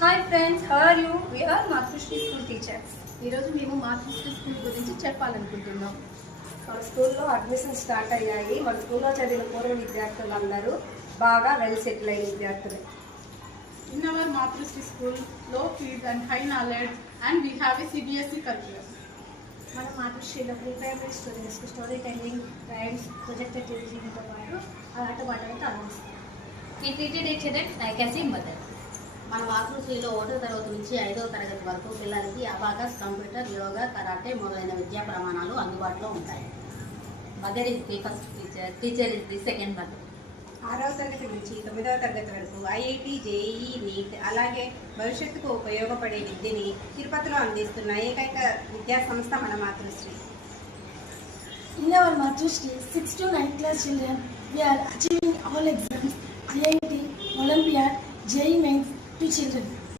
Hi friends, how are you? We are Matrusri school teachers. ఈరోజు మేము మాతృశ్రీ school గురించి చెప్పాలనుకుంటున్నాం. మన స్కూల్లో అడ్మిషన్ స్టార్ట్ అయ్యాయి. మన స్కూల్లో చదివిన పూర్వ విద్యార్థులందరూ బాగా వెల్ సెటిల్ అయిన విద్యార్థులు. In our Matrusri school, low fees and high knowledge, and we have a CBSE curriculum. మన మాతృశ్రీలో ప్రీ ప్రైమరీ స్టూడెంట్స్కి స్టోరీ టెల్లింగ్, రైమ్స్, ప్రొజెక్టర్ టీచింగ్తో పాటు ఆటపాటలతో అందిస్తాం. We treated each other like as a mother. మన మాతృశ్రీలో 1వ తరగతి నుంచి 5వ తరగతి వరకు పిల్లలకి అబాకస్, కంప్యూటర్, యోగా, కరాటే మొదలైన విద్యా ప్రమాణాలు అందుబాటులో ఉంటాయి. Mother is the first teacher, teacher is the second mother. 6వ తరగతి నుంచి 9వ తరగతి వరకు ఐఐటి, జేఈఈ, నీట్ అలాగే భవిష్యత్తుకు ఉపయోగపడే విద్యని తిరుపతిలో అందిస్తున్న ఏకైక విద్యా సంస్థ మన మాతృశ్రీ. In our Matrusri, 6 to 9 class children, we are achieving all exams, IIT, Olympiad, JEE Mains to children.